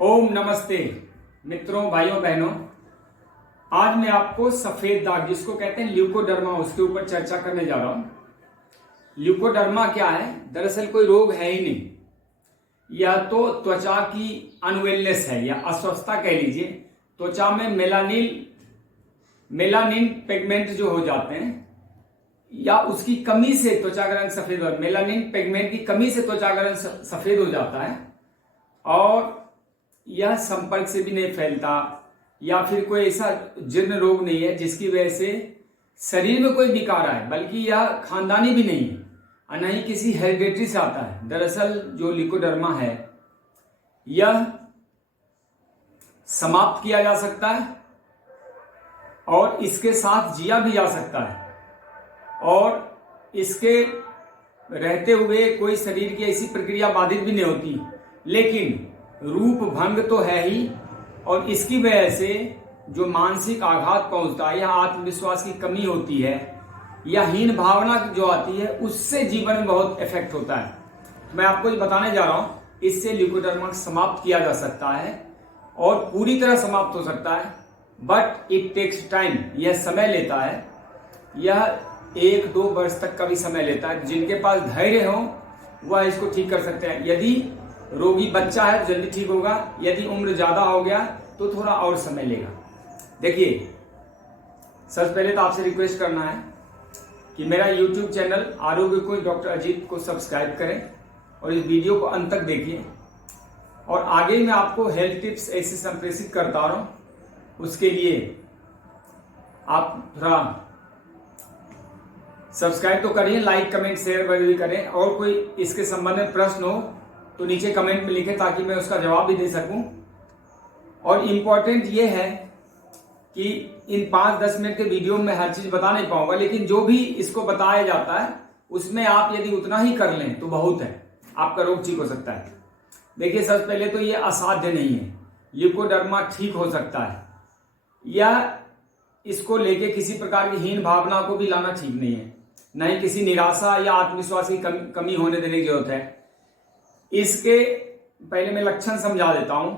ओम नमस्ते मित्रों, भाइयों बहनों। आज मैं आपको सफेद दाग जिसको कहते हैं ल्यूकोडर्मा उसके ऊपर चर्चा करने जा रहा हूं। ल्यूकोडर्मा क्या है? दरअसल कोई रोग है ही नहीं, यह तो त्वचा की अनवेलनेस है या अस्वस्थता कह लीजिए। त्वचा में मेलानिन पिगमेंट जो हो जाते हैं या उसकी कमी से त्वचा का रंग सफेद हो, मेलानिन पिगमेंट की कमी से त्वचा का रंग सफेद हो जाता है और यह संपर्क से भी नहीं फैलता या फिर कोई ऐसा जीर्ण रोग नहीं है जिसकी वजह से शरीर में कोई विकार आए, बल्कि यह खानदानी भी नहीं है और न ही किसी हेरिडेटरी से आता है। दरअसल जो ल्यूकोडर्मा है यह समाप्त किया जा सकता है और इसके साथ जिया भी जा सकता है और इसके रहते हुए कोई शरीर की ऐसी प्रक्रिया बाधित भी नहीं होती, लेकिन रूप भंग तो है ही और इसकी वजह से जो मानसिक आघात पहुंचता है या आत्मविश्वास की कमी होती है या हीन भावना जो आती है उससे जीवन में बहुत इफेक्ट होता है। मैं आपको ये बताने जा रहा हूं, इससे ल्यूकोडर्मा समाप्त किया जा सकता है और पूरी तरह समाप्त हो सकता है, बट इट टेक्स टाइम। यह समय लेता है, यह 1-2 वर्ष तक का भी समय लेता है। जिनके पास धैर्य हो वह इसको ठीक कर सकते हैं। यदि रोगी बच्चा है तो जल्दी ठीक होगा, यदि उम्र ज्यादा हो गया तो थोड़ा और समय लेगा। देखिए, सबसे पहले तो आपसे रिक्वेस्ट करना है कि मेरा YouTube चैनल आरोग्य कोच डॉक्टर अजीत को सब्सक्राइब करें और इस वीडियो को अंत तक देखिए। और आगे मैं आपको हेल्थ टिप्स ऐसे संप्रेषित करता रहूं, उसके लिए आप थोड़ा सब्सक्राइब तो करिए, लाइक कमेंट शेयर भी करें और कोई इसके संबंध में प्रश्न हो तो नीचे कमेंट में लिखें ताकि मैं उसका जवाब भी दे सकूं। और इम्पोर्टेंट ये है कि इन 5-10 मिनट के वीडियो में हर चीज बता नहीं पाऊंगा, लेकिन जो भी इसको बताया जाता है उसमें आप यदि उतना ही कर लें तो बहुत है, आपका रोग ठीक हो सकता है। देखिए, सबसे पहले तो ये असाध्य नहीं है, ल्यूकोडर्मा ठीक हो सकता है। यह इसको लेके किसी प्रकार की हीन भावना को भी लाना ठीक नहीं है, न ही किसी निराशा या आत्मविश्वास की कमी होने देने की जरूरत है। इसके पहले मैं लक्षण समझा देता हूं।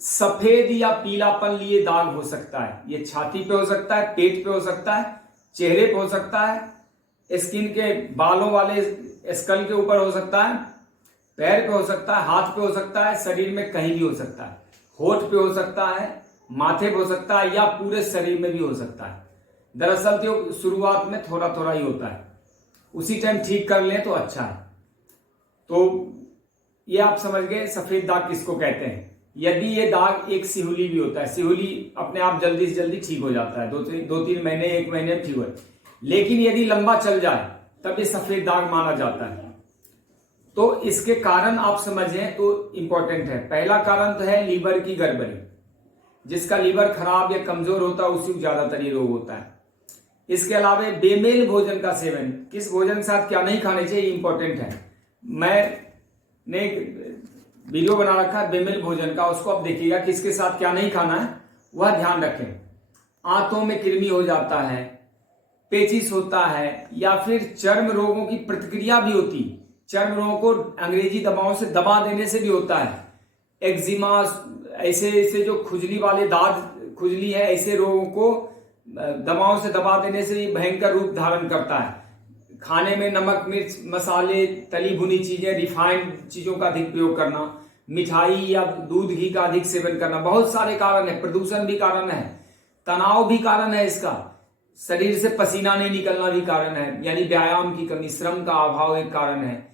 सफेद या पीलापन लिए दाग हो सकता है, ये छाती पे हो सकता है, पेट पे हो सकता है, चेहरे पे हो सकता है, स्किन के बालों वाले स्कल के ऊपर हो सकता है, पैर पे हो सकता है, हाथ पे हो सकता है, शरीर में कहीं भी हो सकता है, होठ पे हो सकता है, माथे पे हो सकता है या पूरे शरीर में भी हो सकता है। दरअसल तो शुरुआत में थोड़ा थोड़ा ही होता है, उसी टाइम ठीक कर लें तो अच्छा है। तो ये आप समझ गए सफेद दाग किसको कहते हैं। यदि ये दाग एक सिहुली भी होता है, सिहुली अपने आप जल्दी से जल्दी ठीक हो जाता है, 2-3 महीने 1 महीने में ठीक हो, लेकिन यदि लंबा चल जाए तब ये सफेद दाग माना जाता है। तो इसके कारण आप समझें तो इंपॉर्टेंट है। पहला कारण तो है लीवर की गड़बड़ी, जिसका लीवर खराब या कमजोर होता है उसी को ज्यादातर ये रोग होता है। इसके अलावा बेमेल भोजन का सेवन, किस भोजन के साथ क्या नहीं खाने चाहिए, इंपॉर्टेंट है। मैंने एक वीडियो बना रखा है बेमेल भोजन का, उसको आप देखिएगा किसके साथ क्या नहीं खाना है, वह ध्यान रखें। आंतों में कृमि हो जाता है, पेचिस होता है या फिर चर्म रोगों की प्रतिक्रिया भी होती। चर्म रोगों को अंग्रेजी दवाओं से दबा देने से भी होता है। एक्जिमा, ऐसे जो खुजली वाले दाद खुजली है, ऐसे रोगों को दवाओं से दबा देने से भयंकर रूप धारण करता है। खाने में नमक मिर्च मसाले तली भुनी चीजें रिफाइंड चीजों का अधिक प्रयोग करना, मिठाई या दूध घी का अधिक सेवन करना, बहुत सारे कारण है। प्रदूषण भी कारण है, तनाव भी कारण है, इसका शरीर से पसीना नहीं निकलना भी कारण है, यानी व्यायाम की कमी, श्रम का अभाव एक कारण है।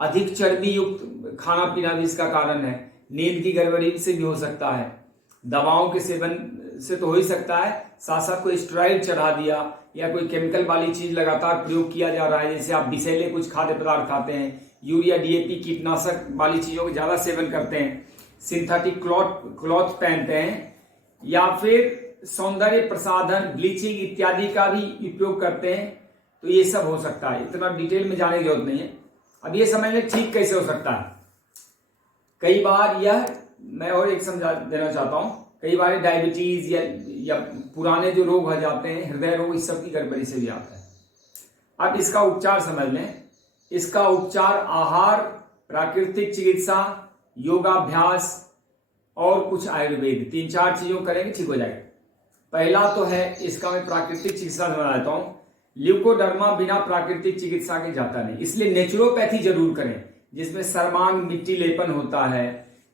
अधिक चर्बी युक्त खाना पीना भी इसका कारण है। नींद की गड़बड़ी से भी हो सकता है। दवाओं के सेवन से तो हो ही सकता है, साथ साथ कोई स्टेरॉइड चढ़ा दिया या कोई केमिकल वाली चीज लगातार प्रयोग किया जा रहा है, जैसे आप विषैले कुछ खाद्य पदार्थ खाते हैं, यूरिया डीएपी कीटनाशक वाली चीजों का ज्यादा सेवन करते हैं, सिंथेटिक क्लॉथ पहनते हैं या फिर सौंदर्य प्रसाधन ब्लीचिंग इत्यादि का भी उपयोग करते हैं, तो ये सब हो सकता है। इतना डिटेल में जाने की जरूरत नहीं है। अब ये समझ लें ठीक कैसे हो सकता है। कई बार यह मैं और एक समझा देना चाहता हूं, कई बार डायबिटीज या पुराने जो रोग हो जाते हैं, हृदय रोग, इस सब की गड़बड़ी से भी आता है। अब इसका उपचार समझ लें। इसका उपचार आहार, प्राकृतिक चिकित्सा, योगाभ्यास और कुछ आयुर्वेद, 3-4 चीजों करेंगे ठीक हो जाएगा। पहला तो है, इसका मैं प्राकृतिक चिकित्सा बना देता हूं। ल्यूकोडर्मा बिना प्राकृतिक चिकित्सा के जाता नहीं, इसलिए नेचुरोपैथी जरूर करें, जिसमें सर्वांग मिट्टी लेपन होता है,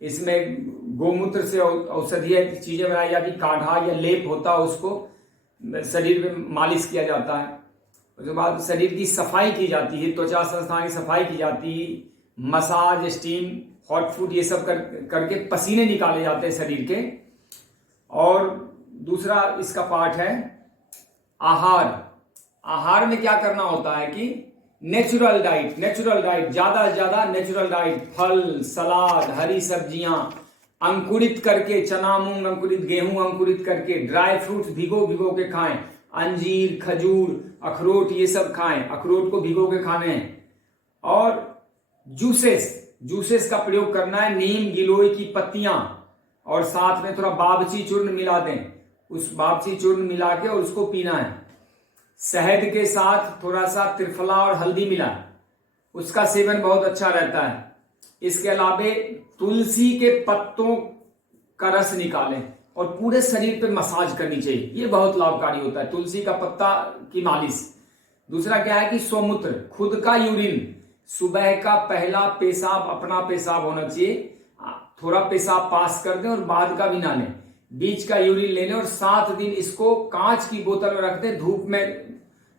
इसमें गोमूत्र से औषधीय चीजें बनाई जाती, काढ़ा या लेप होता है, उसको शरीर में मालिश किया जाता है। उसके बाद शरीर की सफाई की जाती है, त्वचा संस्थान की सफाई की जाती है, मसाज, स्टीम, हॉट फूड, ये सब करके पसीने निकाले जाते हैं शरीर के। और दूसरा इसका पार्ट है आहार। आहार में क्या करना होता है कि नेचुरल डाइट, ज्यादा से ज्यादा नेचुरल डाइट, फल, सलाद, हरी सब्जियां, अंकुरित करके, चना मूंग अंकुरित, गेहूं अंकुरित करके, ड्राई फ्रूट्स भिगो भिगो के खाएं, अंजीर, खजूर, अखरोट, ये सब खाएं, अखरोट को भिगो के खाने हैं। और जूसेस का प्रयोग करना है, नीम गिलोय की पत्तियां, और साथ में थोड़ा बाबची चूर्ण मिला दें, उस बाबची चूर्ण मिला के और उसको पीना है। शहद के साथ थोड़ा सा त्रिफला और हल्दी मिला, उसका सेवन बहुत अच्छा रहता है। इसके अलावे तुलसी के पत्तों का रस निकालें और पूरे शरीर पे मसाज करनी चाहिए, ये बहुत लाभकारी होता है, तुलसी का पत्ता की मालिश। दूसरा क्या है कि स्वमूत्र, खुद का यूरिन, सुबह का पहला पेशाब अपना पेशाब होना चाहिए, थोड़ा पेशाब पास कर दें और बाद का भी ना लें, बीच का यूरिन लेने, और 7 दिन इसको कांच की बोतल में रख दें, धूप में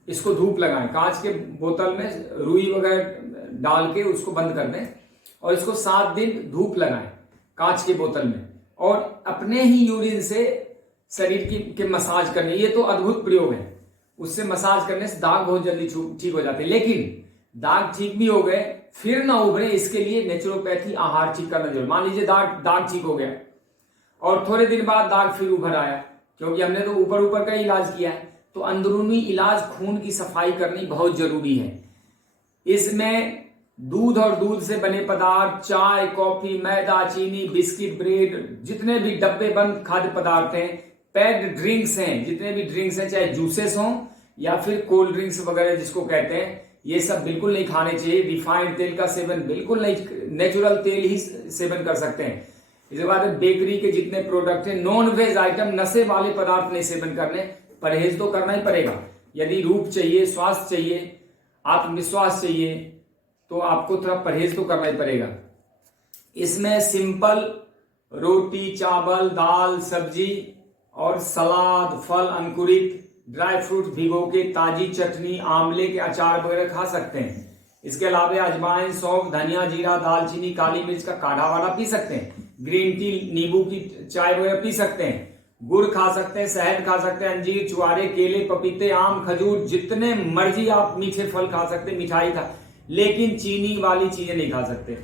इसको धूप लगाएं, कांच के बोतल में रुई वगैरह डाल के उसको बंद कर दें और इसको 7 दिन धूप लगाएं कांच के बोतल में, और अपने ही यूरिन से शरीर के मसाज करने। ये तो अद्भुत प्रयोग है, उससे मसाज करने से दाग बहुत जल्दी ठीक हो जाते हैं। लेकिन दाग ठीक भी हो गए फिर ना उभरे, इसके लिए नेचुरोपैथी आहार ठीक करना जरूर। मान लीजिए दाग ठीक हो गया और थोड़े दिन बाद दाग फिर उभर आया, क्योंकि हमने तो ऊपर का इलाज किया है, तो अंदरूनी इलाज, खून की सफाई करनी बहुत जरूरी है। इसमें दूध और दूध से बने पदार्थ, चाय, कॉफी, मैदा, चीनी, बिस्किट, ब्रेड, जितने भी डब्बे बंद खाद्य पदार्थ हैं, पैक्ड ड्रिंक्स हैं, जितने भी ड्रिंक्स हैं, चाहे जूसेस हों या फिर कोल्ड ड्रिंक्स वगैरह जिसको कहते हैं, ये सब बिल्कुल नहीं खाने चाहिए। रिफाइंड तेल का सेवन बिल्कुल नहीं, नेचुरल तेल ही सेवन कर सकते हैं। इसके बाद बेकरी के जितने प्रोडक्ट हैं, नॉन वेज आइटम, नशे वाले पदार्थ नहीं सेवन करने, परहेज तो करना ही पड़ेगा। यदि रूप चाहिए, स्वास्थ्य चाहिए, आत्मविश्वास चाहिए, तो आपको थोड़ा परहेज तो करना ही पड़ेगा। इसमें सिंपल रोटी, चावल, दाल, सब्जी और सलाद, फल अंकुरित, ड्राई फ्रूट भिगो के, ताजी चटनी, आंवले के अचार वगैरह खा सकते हैं। इसके अलावा अजवाइन, सौंफ, धनिया, जीरा, दालचीनी, काली मिर्च का काढ़ा वाला पी सकते हैं, ग्रीन टी, नींबू की चाय वगैरह पी सकते हैं, गुड़ खा सकते हैं, शहद खा सकते हैं, अंजीर, चुआरे, केले, पपीते, आम, खजूर, जितने मर्जी आप मीठे फल खा सकते हैं, मिठाई खा, लेकिन चीनी वाली चीजें नहीं खा सकते,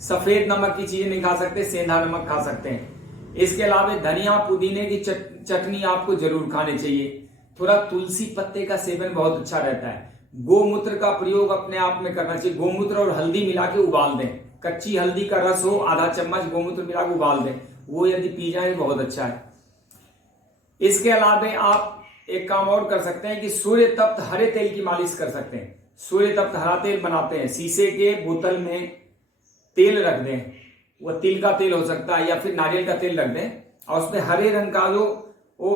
सफेद नमक की चीजें नहीं खा सकते, सेंधा नमक खा सकते हैं। इसके अलावा धनिया, पुदीने की चटनी आपको जरूर खानी चाहिए। थोड़ा तुलसी पत्ते का सेवन बहुत अच्छा रहता है। गोमूत्र का प्रयोग अपने आप में करना चाहिए, गोमूत्र और हल्दी मिला के उबाल दें, कच्ची हल्दी का रस हो, आधा चम्मच गोमूत्र मिला के उबाल दें, वो यदि पी जाए बहुत अच्छा है। इसके अलावा आप एक काम और कर सकते हैं कि सूर्य तप्त हरे तेल की मालिश कर सकते हैं। सूर्य तप्त हरा तेल बनाते हैं, शीशे के बोतल में तेल रख दें, वह तिल का तेल हो सकता है या फिर नारियल का तेल रख दें, और उसमें हरे रंग का जो वो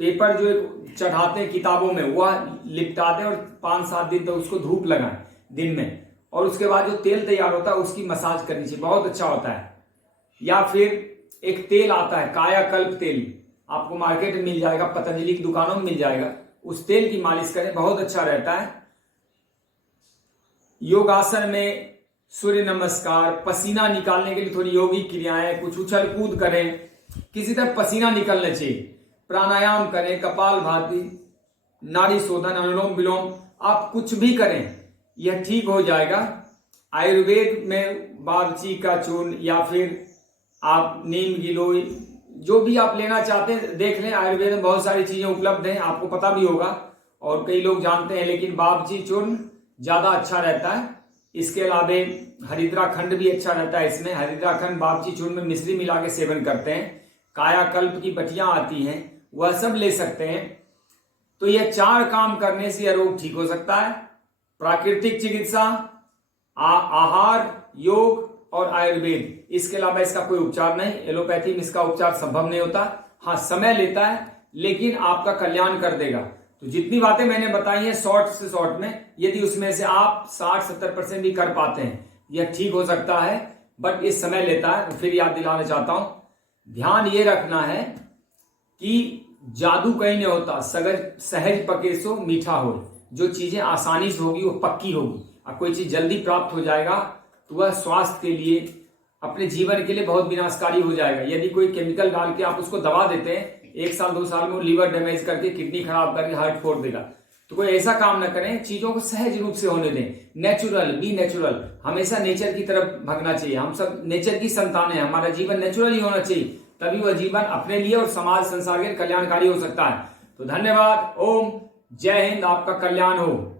पेपर जो चढ़ाते हैं किताबों में, वह लिपटा दें और 5-7 दिन तक उसको धूप लगाएं दिन में, और उसके बाद जो तेल तैयार होता है उसकी मसाज करनी चाहिए, बहुत अच्छा होता है। या फिर एक तेल आता है कायाकल्प तेल, आपको मार्केट में मिल जाएगा, पतंजलि की दुकानों में मिल जाएगा, उस तेल की मालिश करें, बहुत अच्छा रहता है। योगासन में सूर्य नमस्कार, पसीना निकालने के लिए थोड़ी योगिक क्रियाएं, कुछ उछल कूद करें, किसी तरह पसीना निकलना चाहिए, प्राणायाम करें, कपाल भाती, नाड़ी शोधन, अनुलोम विलोम, आप कुछ भी करें, यह ठीक हो जाएगा। आयुर्वेद में बाबची का चूर्ण या फिर आप नीम गिलोय, जो भी आप लेना चाहते हैं देख लें, आयुर्वेद में बहुत सारी चीजें उपलब्ध हैं, आपको पता भी होगा और कई लोग जानते हैं, लेकिन बाबची चूर्ण ज्यादा अच्छा रहता है। इसके अलावा हरिद्राखंड भी अच्छा रहता है, इसमें हरिद्राखंड बाबची चूर्ण में मिश्री मिला के सेवन करते हैं। कायाकल्प की बटियां आती हैं, वह सब ले सकते हैं। तो यह 4 काम करने से यह रोग ठीक हो सकता है। प्राकृतिक चिकित्सा, आहार, योग, और आयुर्वेद, इसके अलावा इसका कोई उपचार नहीं। एलोपैथी में इसका उपचार संभव नहीं होता। हाँ, समय लेता है लेकिन आपका कल्याण कर देगा। तो जितनी बातें मैंने बताई हैं शॉर्ट से शॉर्ट में, यदि उसमें से आप 60-70% भी कर पाते हैं, यह ठीक हो सकता है, बट ये समय लेता है। तो फिर याद दिलाना चाहता हूं, ध्यान ये रखना है कि जादू कहीं नहीं होता, सहज पके सो मीठा हो। जो चीजें आसानी से होगी वो पक्की होगी। अब कोई चीज जल्दी प्राप्त हो जाएगा तो वह स्वास्थ्य के लिए, अपने जीवन के लिए बहुत विनाशकारी हो जाएगा। यदि कोई केमिकल डाल के आप उसको दबा देते हैं, 1 साल 2 साल में वो लीवर डैमेज करके, किडनी खराब करके, हार्ट फोड़ देगा। तो कोई ऐसा काम न करें, चीजों को सहज रूप से होने दें। नेचुरल, बी नेचुरल, हमेशा नेचर की तरफ भागना चाहिए। हम सब नेचर की संतान है, हमारा जीवन नेचुरल ही होना चाहिए, तभी वह जीवन अपने लिए और समाज संसार के कल्याणकारी हो सकता है। तो धन्यवाद। ओम जय हिंद, आपका कल्याण हो।